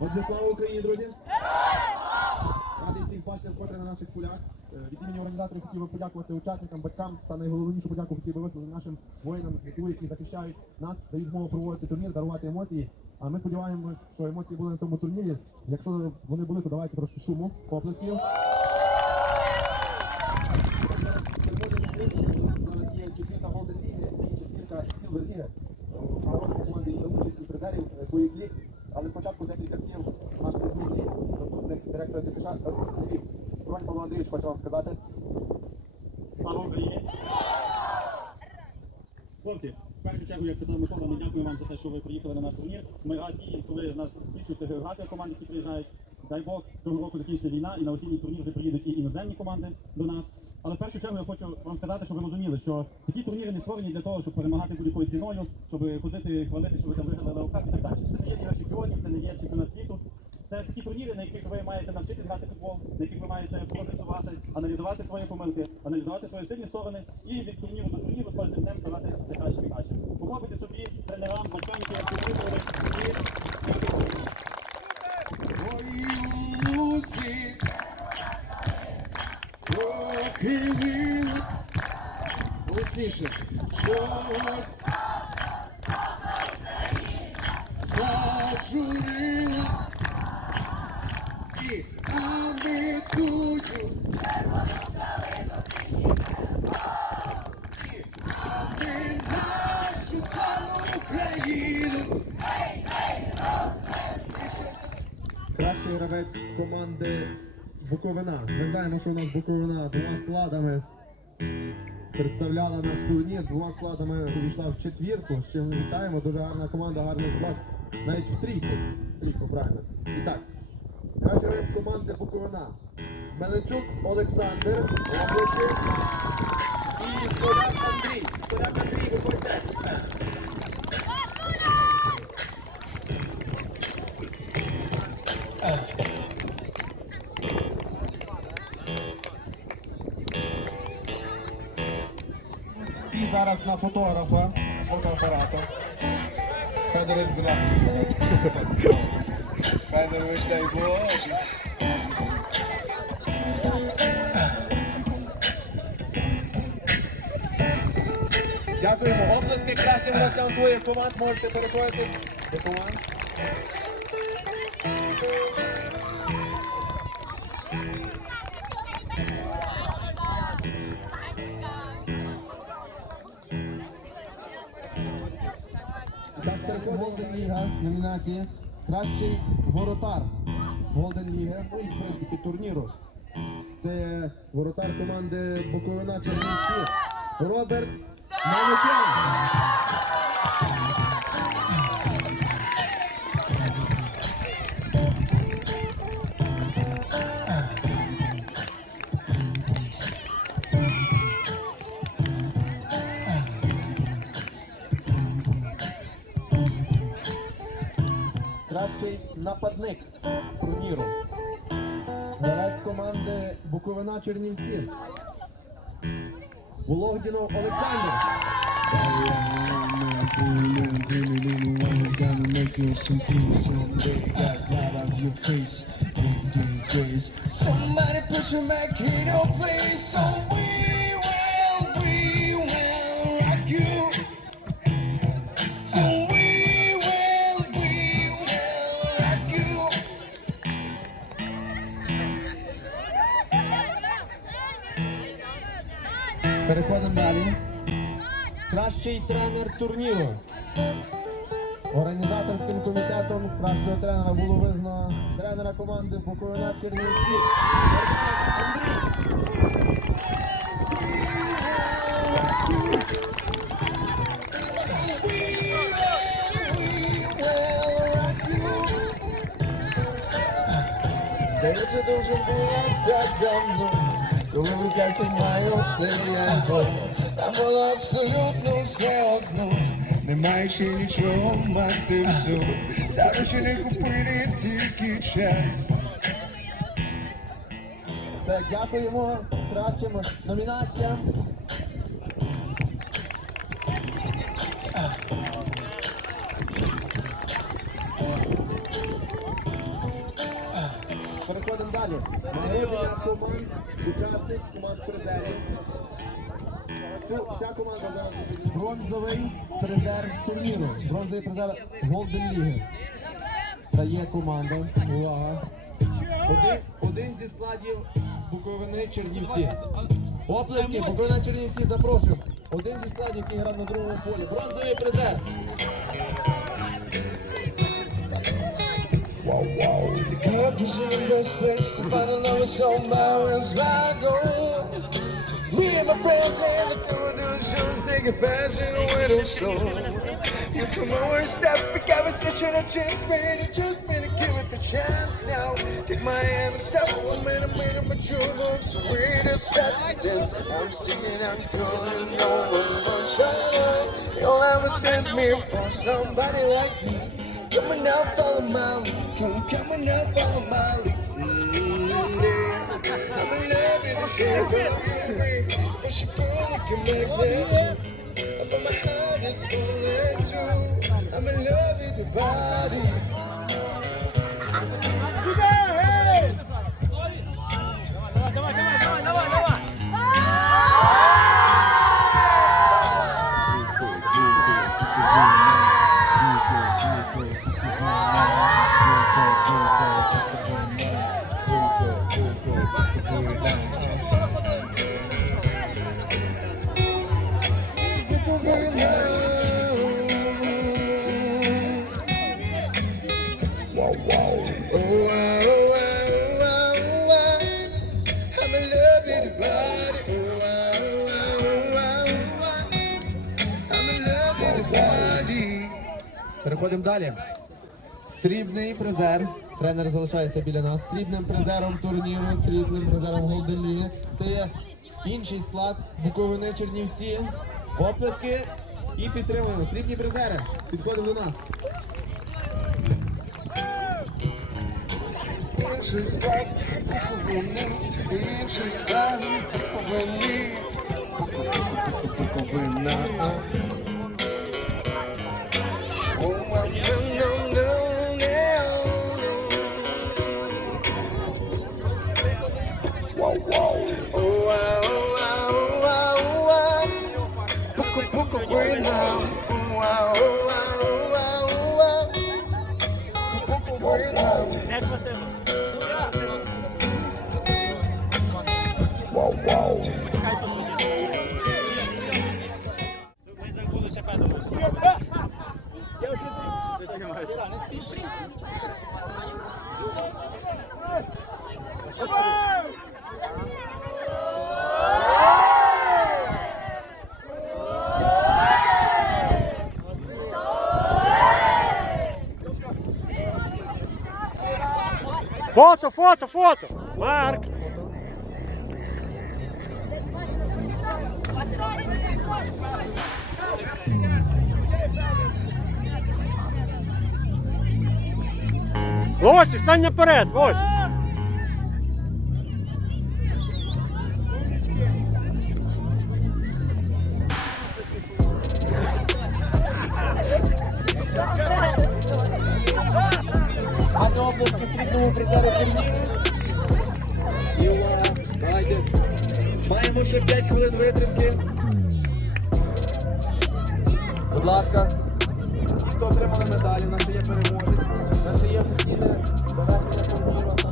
Отже, слава Україні, друзі! Радий всіх бачити вкотре на наших полях. Е, Від імені організаторів хотів би подякувати учасникам, батькам та найголовнішу подяку хотів би висловити нашим воїнам, які захищають нас, дають змогу проводити турнір, дарувати емоції. А ми сподіваємося, що емоції були на цьому турнірі. Якщо вони були, то давайте трошки шуму, оплесків. Зараз є четвірка Голден Ліги і четвірка Сілвер Ліги. Народні команди і за участі е, своїх ліг. Але спочатку декілька слів наш незмінний заступник директора КСШ Львів. Бронь Павло Андрійович, хоче вам сказати. Слава Україні! Хлопці, в першу чергу, як казав Микола, ми дякуємо вам за те, що ви приїхали на наш турнір. Ми раді, коли в нас збільшується географія команд, які приїжджають. Дай Бог, цього року закінчиться війна, і на осінній турнір вже приїдуть і іноземні команди до нас. Але в першу чергу я хочу вам сказати, щоб ви розуміли, що такі турніри не створені для того, щоб перемагати будь-якою ціною, щоб ходити хвалити, що ви там виграли на ОКАП і так далі. Це не є Ліга чемпіонів, це не є чемпіонат світу. Це такі турніри, на яких ви маєте навчитись грати футбол, на яких ви маєте прогресувати, аналізувати свої помилки, аналізувати свої сильні сторони і від турніру до турніру з кожним днем ставати все кращим і кращим. Похлопайте собі тренерам, батькам, які вас підтримували, і Мої луси похилили голосніше, чогось зажурили і амітую. І гравець команди Буковина. Ми знаємо, що у нас Буковина двома складами представляла наш турнір, двома складами увійшла в четвірку. Чим ми вітаємо. Дуже гарна команда, гарний склад. Навіть в трійку. В трійку, правильно. І так, кращий гравець команди Буковина. Меленчук Олександр. Обласки. І Столяк Андрій. Столяк Андрій, виходьте. Зараз на фотографа з фотоапаратом. Федорович, будь ласка. Федорович, дай Боже. Дякуємо. Обласки кращим гравцям своїх команд можете переходити до. Голден Ліга, номінації. Кращий воротар Голден Ліга. ну і в принципі турніру. Це воротар команди Буковина Чернівці. Роберт Манукян. Кращий нападник турніру. Гравець команди Буковина Чернівці. Вологдінов Олександр. Somebody put your back in your place. So we Переходимо далі. Кращий тренер турніру. Організаторським комітетом кращого тренера було визнано тренера команди Буковина Чернівці. Здається, дуже було це давно, коли руках тримаю цей альбом. Там було абсолютно все одно, не маючи нічого мати все. Сяду не купити тільки час. Все, дякуємо кращим номінаціям. Далі. Нагородження команд, учасниць, команд призерів. Вся команда зараз бронзовий призер турніру. Бронзовий призер Голден Ліги. Стає команда. Увага. Один, один зі складів Буковини Чернівці. Оплески, Буковина Чернівці, запрошую. Один зі складів, який грав на другому полі. Бронзовий призер. The cup is in the best place to find a lover somewhere where's I go. Me and my friends and the two those shows passion with them soul. You come over and step the conversation a chance. You just been to give it the chance now. Take my hand and step a minute, mature books. We just start to dance. I'm singing, I'm calling, no one shut up. You'll ever send me for somebody like me. Come on now, follow my lead. Come, come on now, follow my lead. Mm, yeah. I'm in love with the shape of you, but she probably can make that too. But my heart is falling too. I'm in love with your body. Переходимо далі. Срібний призер. Тренер залишається біля нас. Срібним призером турніру, срібним призером Голден стає інший склад Буковини Чернівці. Оплески і підтримуємо. Срібні призери. Підходимо до нас. Інший склад Буковини, інший склад Буковини. Буковина. Uau, uau. Sei lá. Фото, фото, фото! Марк! Лосик, стань наперед, Лось! Гарні оплески срібному призеру турніру. Увага, давайте. Маємо ще 5 хвилин витримки. Будь ласка, ті, хто отримали медалі, наші є переможець, наше є офіційне завершення